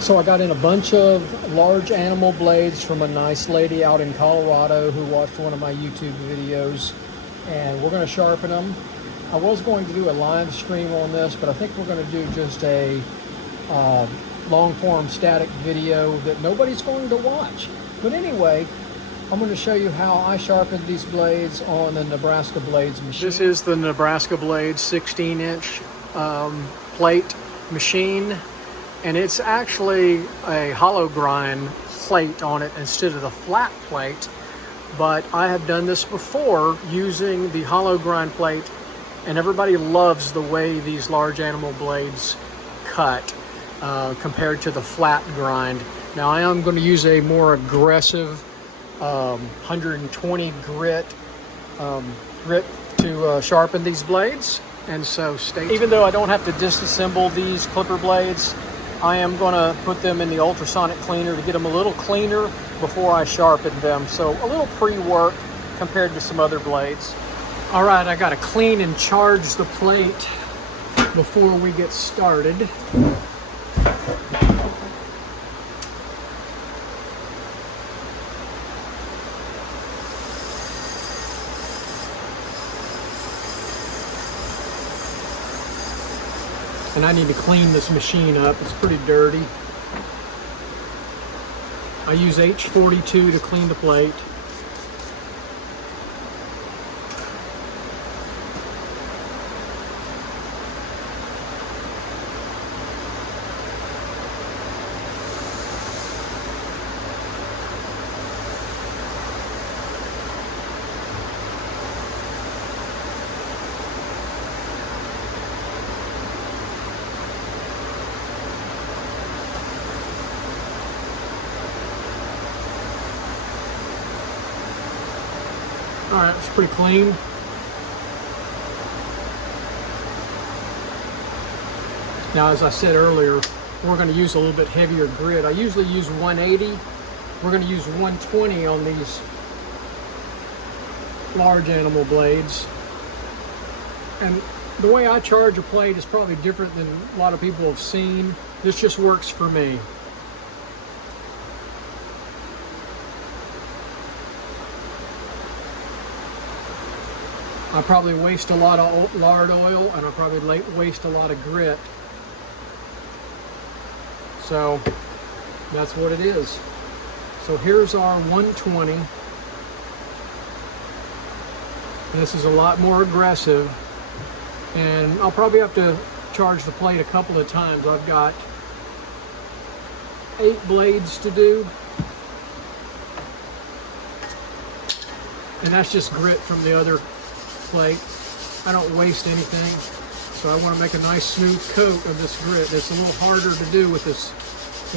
So I got in a bunch of large animal blades from a nice lady out in Colorado who watched one of my YouTube videos, and we're going to sharpen them. I was going to do a live stream on this, but I think we're going to do just a long form static video that nobody's going to watch. But anyway, I'm going to show you how I sharpened these blades on the Nebraska Blades machine. This is the Nebraska Blades 16-inch plate machine, and it's actually a hollow grind plate on it instead of the flat plate. But I have done this before using the hollow grind plate, and everybody loves the way these large animal blades cut compared to the flat grind. Now I am going to use a more aggressive 120 grit to sharpen these blades, and so even though I don't have to disassemble these clipper blades, I am going to put them in the ultrasonic cleaner to get them a little cleaner before I sharpen them. So a little pre-work compared to some other blades. All right, I got to clean and charge the plate before we get started. And I need to clean this machine up. It's pretty dirty. I use H42 to clean the plate. All right, it's pretty clean. Now, as I said earlier, we're going to use a little bit heavier grit. I usually use 180. We're going to use 120 on these large animal blades. And the way I charge a plate is probably different than a lot of people have seen. This just works for me. I probably waste a lot of lard oil, and I probably waste a lot of grit. So that's what it is. So here's our 120. This is a lot more aggressive, and I'll probably have to charge the plate a couple of times. I've got 8 blades to do, and that's just grit from the other plate. I don't waste anything, so I want to make a nice smooth coat of this grit. It's a little harder to do with this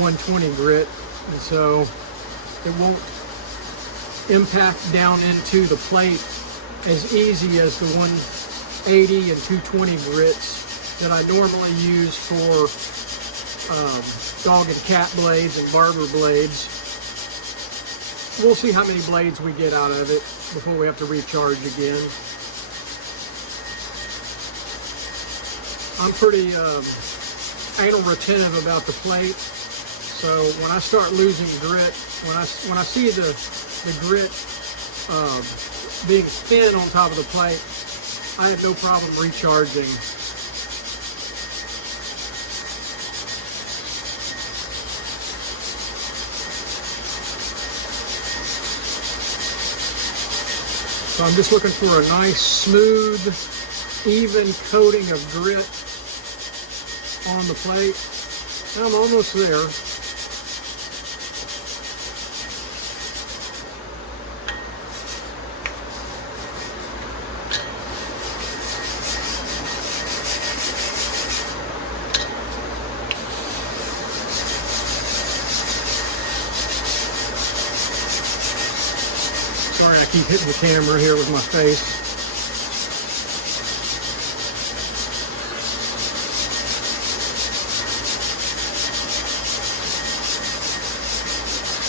120 grit, and so it won't impact down into the plate as easy as the 180 and 220 grits that I normally use for dog and cat blades and barber blades. We'll see how many blades we get out of it before we have to recharge again. I'm pretty anal retentive about the plate, so when I start losing grit, when I see the grit being thin on top of the plate, I have no problem recharging. So I'm just looking for a nice, smooth, even coating of grit on the plate. I'm almost there. Sorry, I keep hitting the camera here with my face.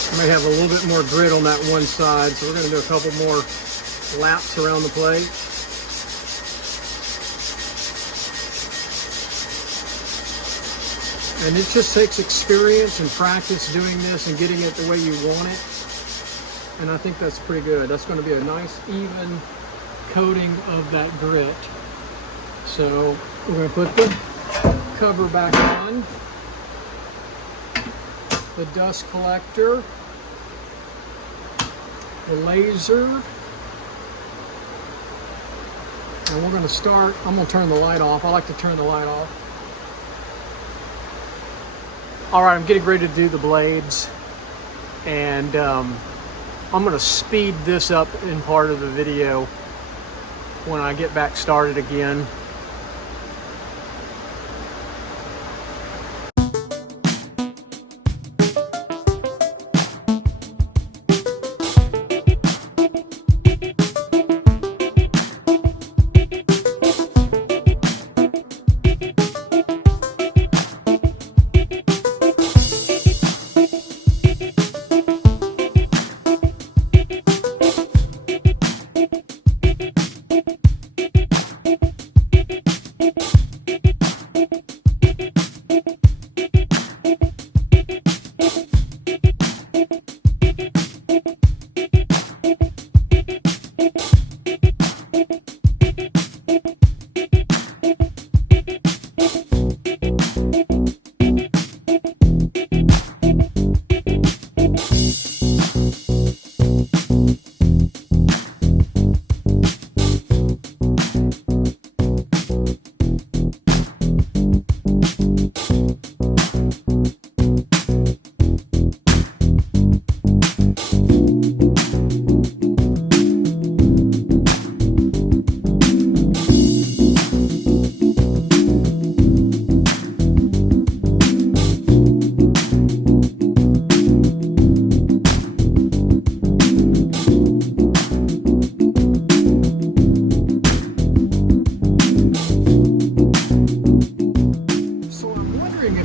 I might have a little bit more grit on that one side, so we're going to do a couple more laps around the plate. And it just takes experience and practice doing this and getting it the way you want it. And I think that's pretty good. That's going to be a nice even coating of that grit. So we're going to put the cover back on, the dust collector, the laser, and we're going to start. I'm going to turn the light off. I like to turn the light off. All right, I'm getting ready to do the blades, and I'm going to speed this up in part of the video when I get back started again.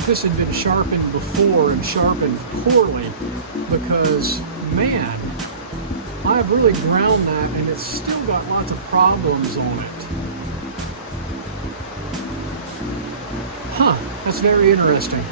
This had been sharpened before and sharpened poorly, because man, I've really ground that and it's still got lots of problems on it. Huh, that's very interesting.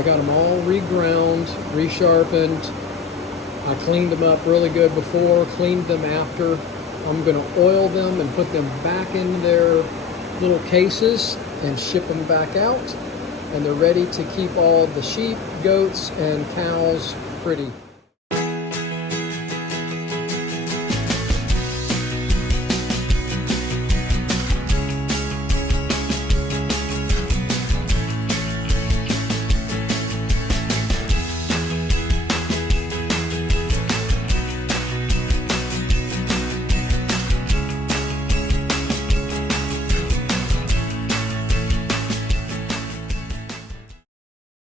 I got them all reground, resharpened. I cleaned them up really good before, cleaned them after. I'm going to oil them and put them back in their little cases and ship them back out. And they're ready to keep all the sheep, goats, and cows pretty.